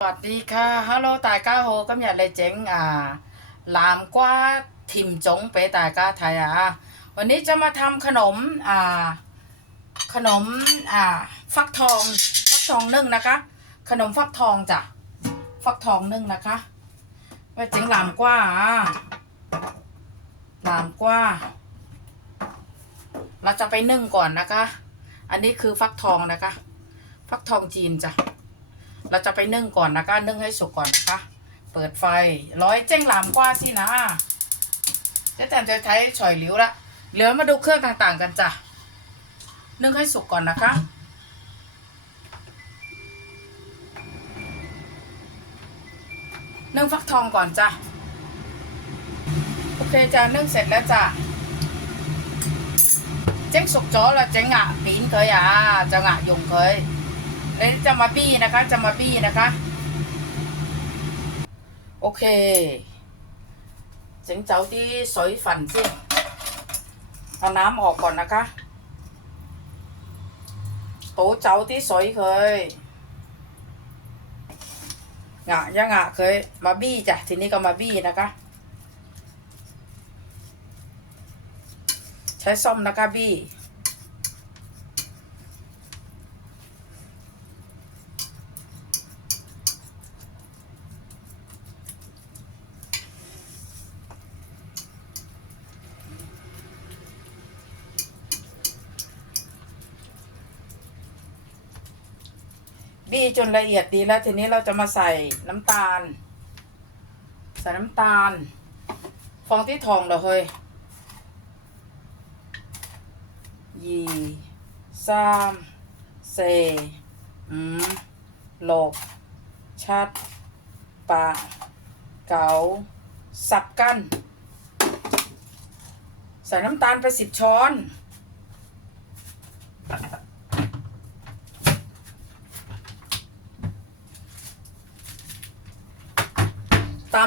สวัสดีค่ะ ฮัลโหลตายก้าโฮกำหยัดเเจ๋งอ่าลามกว่าทิมจงเปตายก้าไทยอะวันนี้จะมาทำขนมอ่าขนมอ่าฟักทองฟักทองนึ่งนะคะ ขนมฟักทองจ้ะฟักทองนึ่งนะคะว่าเจ๋งลามกว่าลามกว่า เราจะไปนึ่งก่อนนะคะ อันนี้คือฟักทองนะคะ ฟักทองจีนจ้ะ เราจะไปนึ่งก่อนนะคะนึ่งให้สุกก่อนนะคะ เปิดไฟร้อยเจ้งหลามกว่าสินะเจ๊แตมจะใช้ฉอยหลิวละเหลือมาดูเครื่องต่างๆกันจ้ะนึ่งให้สุกก่อนนะคะนึ่งฟักทองก่อนจ้ะโอเคจ้ะนึ่งเสร็จแล้วจ้ะเจ๊งสุกจ้อละเจ๊งอะปีนเคยอะจะงะยงเคย เอ้ยจะมาบี้นะคะ จะมาบี้นะคะ โอเคเสีงเจ้าที่สอยฝันสิเอาน้ำออกก่อนนะคะ โต๊ะเจ้าที่สอยเคยงะยังงะเคย มาบี้จ้ะ ทีนี้ก็มาบี้นะคะ ใช้ส้อมนะคะบี้ จนละเอียดดีแล้วทีนี้เราจะมาใส่น้ำตาล ใส่น้ำตาล ฟองที่ทองเหรอเฮ้ยยี่สามเซอืมโลก ชัด ปะ เกาสับกัน ใส่น้ำตาลไปสิบช้อน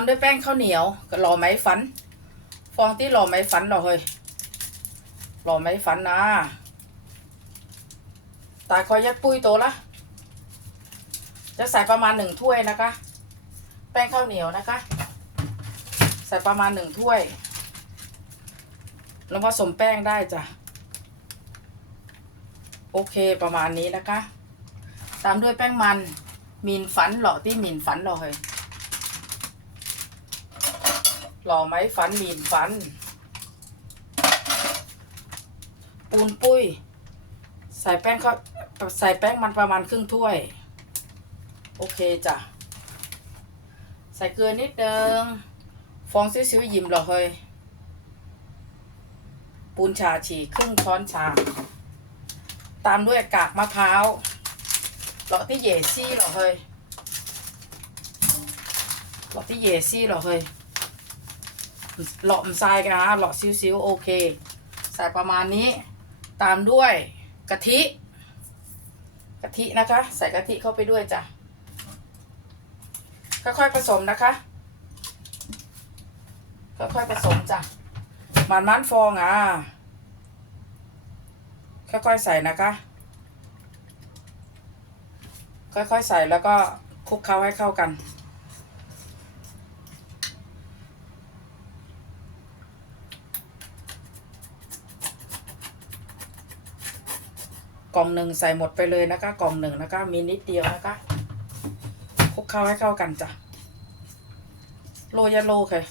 ามด้วยแป้งข้าวเหนียวกับหล่อไม้ฝัน ฟองที่หล่อไม้ฝันเหรอเฮ้ยหล่อไม้ฝันนะตาคอยยัดปุ้ยโตละจะใส่ประมาณหนึ่งถ้วยนะคะ แป้งข้าวเหนียวนะคะ ใส่ประมาณหนึ่งถ้วย แล้วผสมแป้งได้จ้ะโอเคประมาณนี้นะคะ ตามด้วยแป้งมันมีนฝันเหรอที่มีนฝันเหรอเฮ้ย หล่อไหมฝันหมีนฝัน ปูนปุ้ย ใส่แป้งเขาใส่แป้งมันประมาณครึ่งถ้วย โอเคจ้ะ ใส่เกลือนิดนึง ฟองซิวๆยิ้มหรอเฮ้ย ปูนชาฉีครึ่งช้อนชา ตามด้วยกากมะพร้าวหลาะที่เยซี่หรอเฮ้ยหลาะที่เยซี่หรอเฮ้ย หลอมทรายกันนะหลอซิวๆโอเค ใส่ประมาณนี้ ตามด้วยกะทิ กะทินะคะ ใส่กะทิเข้าไปด้วยจ้ะ ค่อยๆผสมนะคะ ค่อยๆผสมจ้ะมันมันฟองอะ ค่อยๆใส่นะคะ ค่อยๆใส่แล้วก็คลุกเคล้าให้เข้ากัน กล่องหนึ่งใส่หมดไปเลยนะคะ กล่องหนึ่งนะคะ มีนิดเดียวนะคะคลุกเข้าให้เข้ากันจ้ะโรยยาโลค่ะ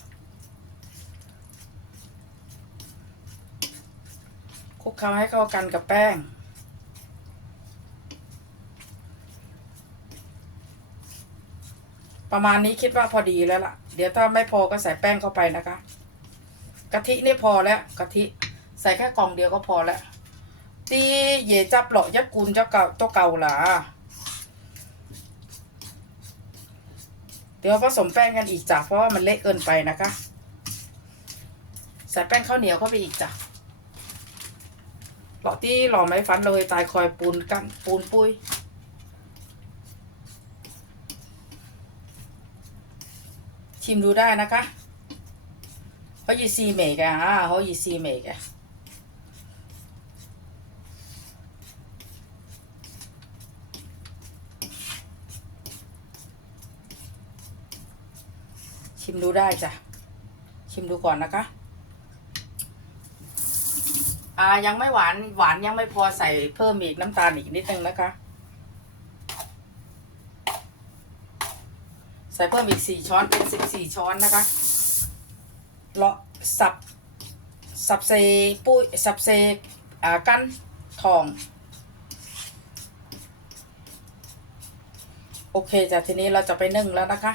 คลุกเข้าให้เข้ากันกับแป้ง ประมาณนี้คิดว่าพอดีแล้วล่ะ เดี๋ยวถ้าไม่พอก็ใส่แป้งเข้าไปนะคะ กะทินี่พอแล้วกะทิใส่แค่กล่องเดียวก็พอแล้ว ตีเย่จับเหลาะยัดกุนเจ้าเก่าตัวเก่าล่ะเดี๋ยวผสมแป้งกันอีกจ้ะเพราะว่ามันเละเกินไปนะคะ ใส่แป้งข้าวเหนียวเข้าไปอีกจ้ะหลาะที่หล่อไม้ฟันเลยตายคอยปูนกันปูนปุ้ยชิมดูได้นะคะเขายีซีเมกอะอ่าเขายีซีเมกอะ ชิมดูได้จ้ะ ชิมดูก่อนนะคะ อ่ายังไม่หวานหวานยังไม่พอใส่เพิ่มอีกน้ำตาลอีกนิดนึงนะคะ ใส่เพิ่มอีกสี่ช้อนเป็นสิบสี่ช้อนนะคะเลาะสับสับเซปุ้ยสับเซอ่ากั้นทอง โอเคจ้ะทีนี้เราจะไปนึ่งแล้วนะคะ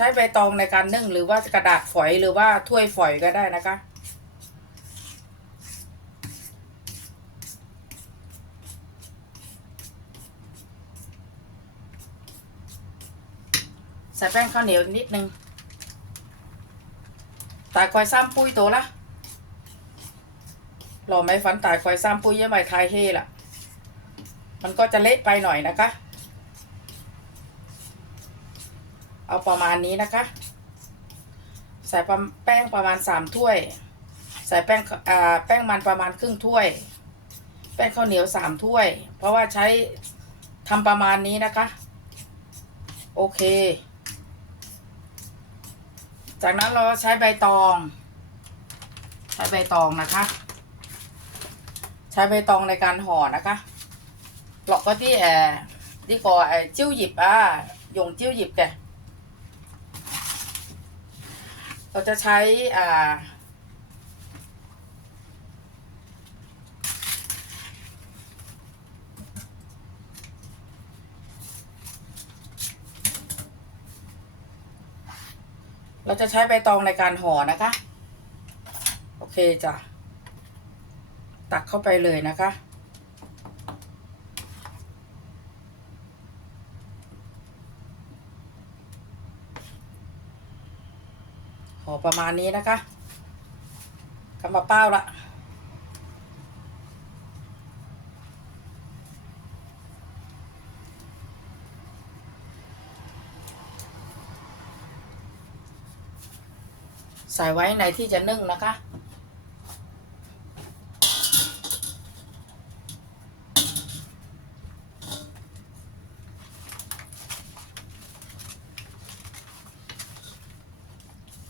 ใช้ใบตองในการนึ่ง หรือว่ากระดาษฝอยหรือว่าถ้วยฝอยก็ได้นะคะ ใส่แป้งข้าวเหนียวนิดนึงตายควายซ้ำปุ้ยตัวละหล่อไหมฟันตายควายซ้ำปุ้ยเยี่ยมใบไทยเฮ่ล่ะ มันก็จะเละไปหน่อยนะคะ เอาประมาณนี้นะคะ ใส่แป้งประมาณสามถ้วย ใส่แป้งแป้งมันประมาณครึ่งถ้วย แป้งข้าวเหนียวสามถ้วย เพราะว่าใช้ทำประมาณนี้นะคะ โอเค จากนั้นเราใช้ใบตอง ใช้ใบตองนะคะ ใช้ใบตองในการห่อนะคะหลอกก็ที่แอที่ก่อไอ้จิ้วหยิบอะยงจิ้วหยิบแก เราจะใช้อ่าเราจะใช้ใบตองในการห่อนะคะ โอเคจ้ะ ตักเข้าไปเลยนะคะ ห่อประมาณนี้นะคะกำมาเป้าละใส่ไว้ในที่จะนึ่งนะคะ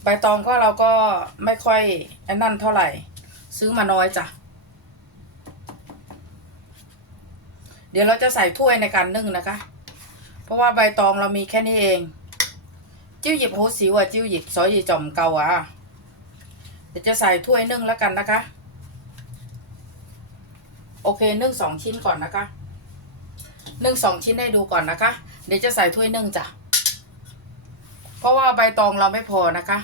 บตองก็เราก็ไม่ค่อยไอ้นั่นเท่าไหร่ ซื้อมาน้อยจ้ะ เดี๋ยวเราจะใส่ถ้วยในการนึ่งนะคะ เพราะว่าใบตองเรามีแค่นี้เอง จิ้วหยิบโหสิวอะจิ้วหยิบซอยหยิบจอมเกาอะเดี๋ยวจะใส่ถ้วยนึ่งแล้วกันนะคะ โอเคนึ่งสองชิ้นก่อนนะคะนึ่งสองชิ้นให้ดูก่อนนะคะ เดี๋ยวจะใส่ถ้วยนึ่งจ้ะเพราะว่าใบตองเราไม่พอนะคะ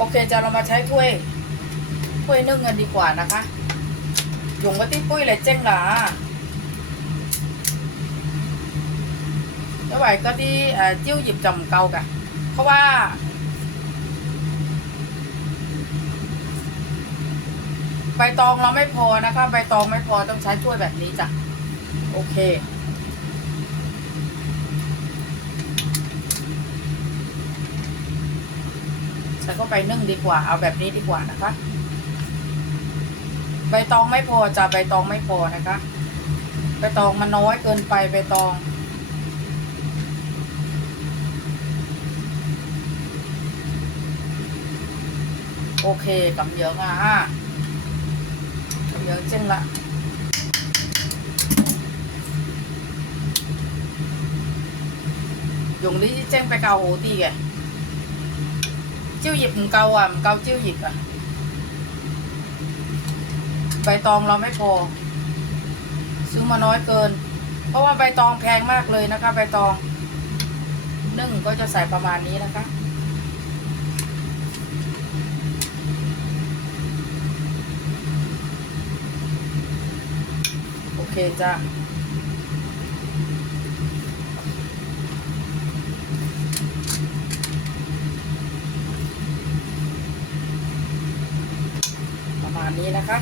โอเคจะเรามาใช้ถ้วยถ้วยนึ่งกันดีกว่านะคะหยุงว่าที่ปุ้ยเลยเจ้งหลาแล้วไหวก็ที่เจิ้วหยิบจำเกากะเพราะว่าใบตองเราไม่พอนะคะ ใบตองไม่พอต้องใช้ถ้วยแบบนี้จ้ะ โอเค ใส่เข้าไปนึ่งดีกว่า เอาแบบนี้ดีกว่านะคะ ใบตองไม่พอจะใบตองไม่พอนะคะ ใบตองมันน้อยเกินไปใบตองโอเคกำเยอะอะกำเยอะเจ้งละ dùng đi chân phải cầu hồ đi kìa chiêu dịp một câu à một câu chiêu dịp à ใบตองเราไม่พอ ซื้อมาน้อยเกิน เพราะว่าใบตองแพงมากเลยนะคะ ใบตองนึ่งก็จะใส่ประมาณนี้นะคะโอเคจ้ะ ประมาณ นี้นะคะ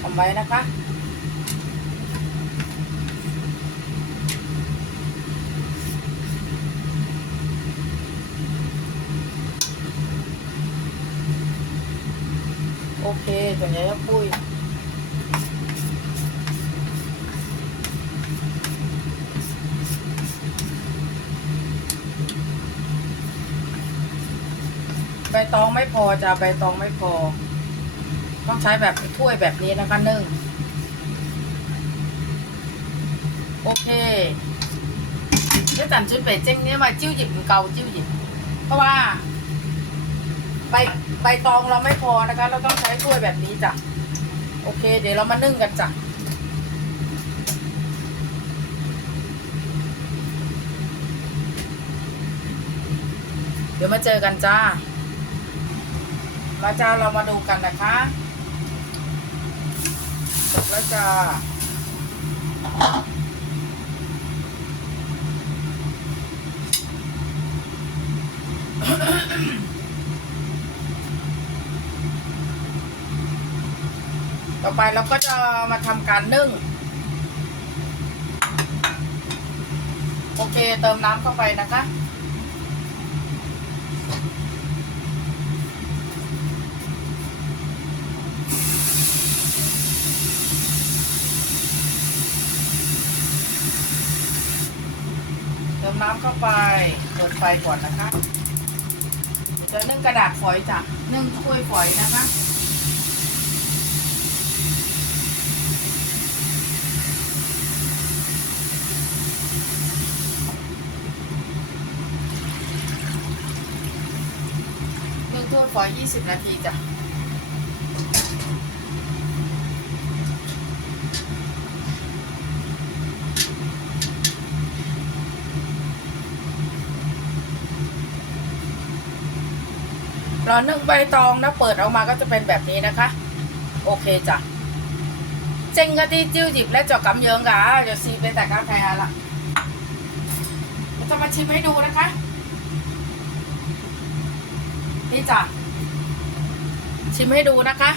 ทำไว้นะคะ เคตัวนี้จะปุ้ยใบตองไม่พอจ้ะใบตองไม่พอ ต้องใช้แบบถ้วยแบบนี้นะคะนึ่งโอเคเดี๋ยวตันชุดเป็ดเจ้งเนี้ยมาจิ้วหยิบเกาจิ้วหยิบ เพราะว่า ใบใบตองเราไม่พอนะคะ เราต้องใช้ถ้วยแบบนี้จ้ะ โอเค เดี๋ยวเรามานึ่งกันจ้ะเดี๋ยวมาเจอกันจ้ามาจ้าเรามาดูกันนะคะจบแล้วจ้า ต่อไปเราก็จะมาทำการนึ่ง โอเคเติมน้ำเข้าไปนะคะ เติมน้ำเข้าไปเปิดไฟก่อนนะคะจะนึ่งกระดาษฝอยจ้ะนึ่งถ้วยฝอยนะคะ นึ่งถ้วยฝอย20นาทีจ้ะรอนึ่งใบตองนะเปิดออกมาก็จะเป็นแบบนี้นะคะ โอเคจ้ะเจงกะที่จิ้วหยิบและเจาะกำเยิงกะเดี๋ยวซีไปแต่กาแฟละเดี๋ยวจะมาชิมให้ดูนะคะ นี่จ้ะชิมให้ดูนะคะ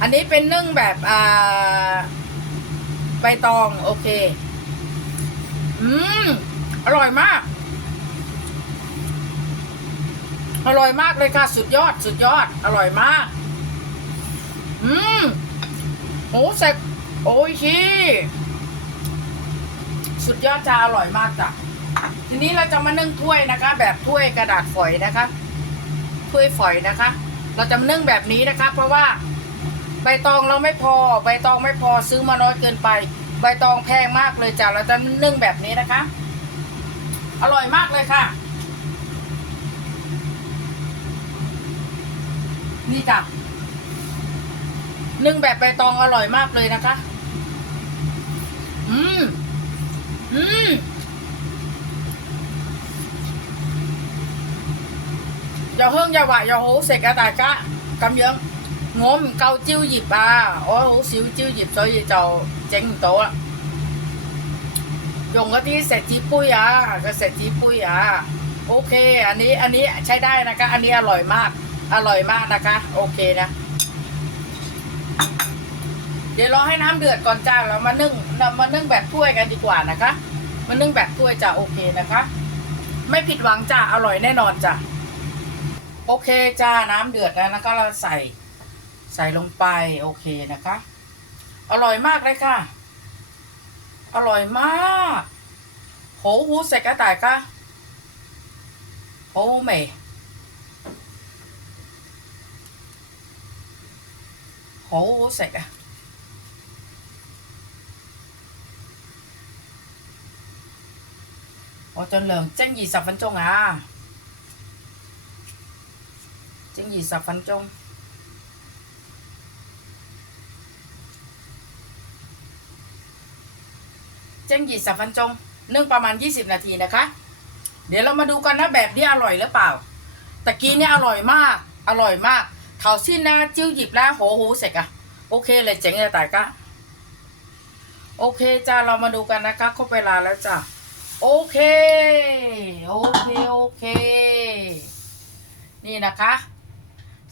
อันนี้เป็นนึ่งแบบอ่าใบตองโอเค อืม อร่อยมาก อร่อยมากเลยค่ะ สุดยอด สุดยอด อร่อยมาก อืมโหใส่โอ้ยชีสุดยอดจ้าอร่อยมากจ้ะ ทีนี้เราจะมานึ่งถ้วยนะคะ แบบถ้วยกระดาษฝอยนะคะ ถ้วยฝอยนะคะ เราจะมานึ่งแบบนี้นะคะ เพราะว่าใบตองเราไม่พอ ใบตองไม่พอซื้อมาน้อยเกินไป ใบตองแพงมากเลยจ้ะเราจะนึ่งแบบนี้นะคะ อร่อยมากเลยค่ะ นี่จ้ะนึ่งแบบใบตองอร่อยมากเลยนะคะ อืม อืม giờ hơn giờ vậy giờ hú xịt cả tài cá cầm dưỡng ngốm câu chiêu dịp à ôi hú xíu chiêu dịp rồi vậy cho chén tổ á dùng cái tí sẹt chí ปุ้ยอะเสร็จจีปุ้ยอะโอเค อันนี้อันนี้ใช้ได้นะคะ อันนี้อร่อยมาก อร่อยมากนะคะ โอเคนะ เดี๋ยวรอให้น้ำเดือดก่อนจ้าเรามานึ่งเรามานึ่งแบบถ้วยกันดีกว่านะคะ มานึ่งแบบถ้วยจ้ะโอเคนะคะ ไม่ผิดหวังจ้าอร่อยแน่นอนจ้ะ โอเคจ้าน้ำเดือดแล้วนะคะเราใส่ใส่ลงไปโอเคนะคะ อร่อยมากเลยค่ะ อร่อยมากโหหูเสร็จกระต่ายค่ะโหเมโหหูเสร็จอะ我尽量蒸二十分钟啊！ chứng gì sập phần trong chân สับฟันจงนึ่งประมาณ 20 นาทีนะคะ เดี๋ยวเรามาดูกันนะแบบนี้อร่อยหรือเปล่าตะกี้เนี่ยอร่อยมาก อร่อยมากเถาชิ้นนะจิ้วหยิบแล้วโหหูเสร็จอะโอเคเลยเจ๋งเลยตายก็โอเคจ้าเรามาดูกันนะคะครบเวลาแล้วจ้าโอเค โอเค โอเค นี่นะคะ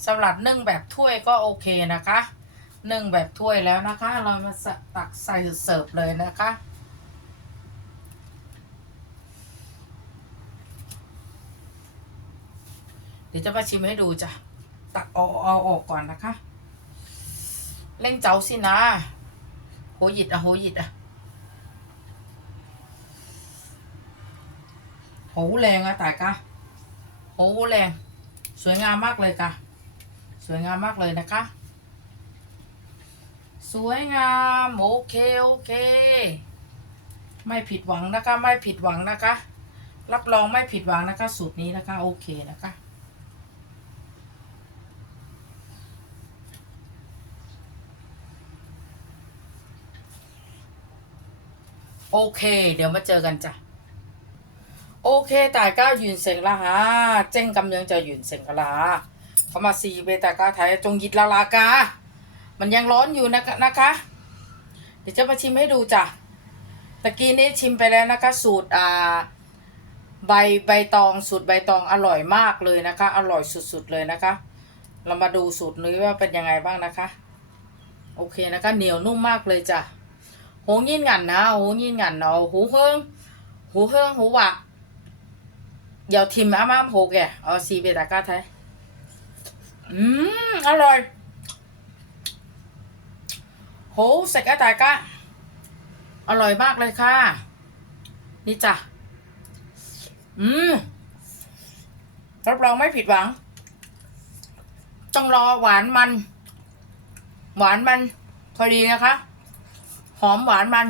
สำหรับนึ่งแบบถ้วยก็โอเคนะคะนึ่งแบบถ้วยแล้วนะคะ เรามาตักใส่เสิร์ฟเลยนะคะเดี๋ยวจะมาชิมให้ดูจ้ะ ตักเอาเอาออกก่อนนะคะ เล่งเจ้าสินะโหหยิดอะโหหยิดอะโหแรงอะตายกะโหแรง สวยงามมากเลยค่ะ สวยงามมากเลยนะคะ สวยงามโอเคโอเค ไม่ผิดหวังนะคะ ไม่ผิดหวังนะคะ รับรองไม่ผิดหวังนะคะ สูตรนี้นะคะโอเคนะคะโอเค เดี๋ยวมาเจอกันจ้ะ โอเคแต่ก้าวยืนเซ็งละฮะเจ้งกำเนืองจะยืนเซ็งกะละ เข้ามาสีเบตากาไทยจงยิดลาลากา มันยังร้อนอยู่นะนะคะ เดี๋ยวจะมาชิมให้ดูจ้ะตะกี้นี้ชิมไปแล้วนะคะ สูตรอ่าใบใบตองสูตรใบตองอร่อยมากเลยนะคะ อร่อยสุดๆเลยนะคะ เรามาดูสูตรนี้ว่าเป็นยังไงบ้างนะคะ โอเคนะคะ เหนียวนุ่มมากเลยจ้ะหูยิ่งงันนะหูยิ่งงันเนาะหูเฮิงหูเฮิงหูหวะเดี๋ยวทิมอ้ามอ้ามโหแกเอาซีเบตากาไทย อืม อร่อย โหเสกอะตากะอร่อยมากเลยค่ะ นี่จ้ะ อืม รับรองไม่ผิดหวัง ต้องรอหวานมัน หวานมัน พอดีนะคะ หอมหวานมัน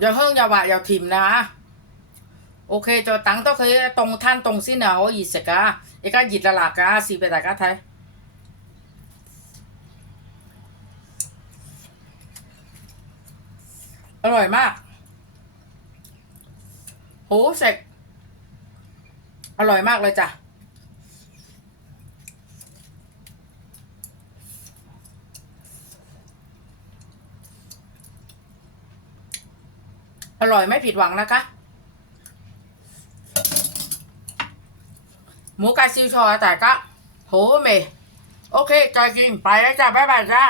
อย่าเฮิ่งอย่าหวะอย่าทิมนะคะ โอเคจะตังต้องเคยตรงท่านตรงสิเนาะโอีสกะเอกาหยิดละหลากะสีไปตากาไทยอร่อยมาก โหเสกอร่อยมากเลยจ้ะ อร่อยไม่ผิดหวังนะคะ หมูกาซิวชอแต่ก็โหเมโอเคจอยกินไปแล้วจ้าบ๊ายบายจ้า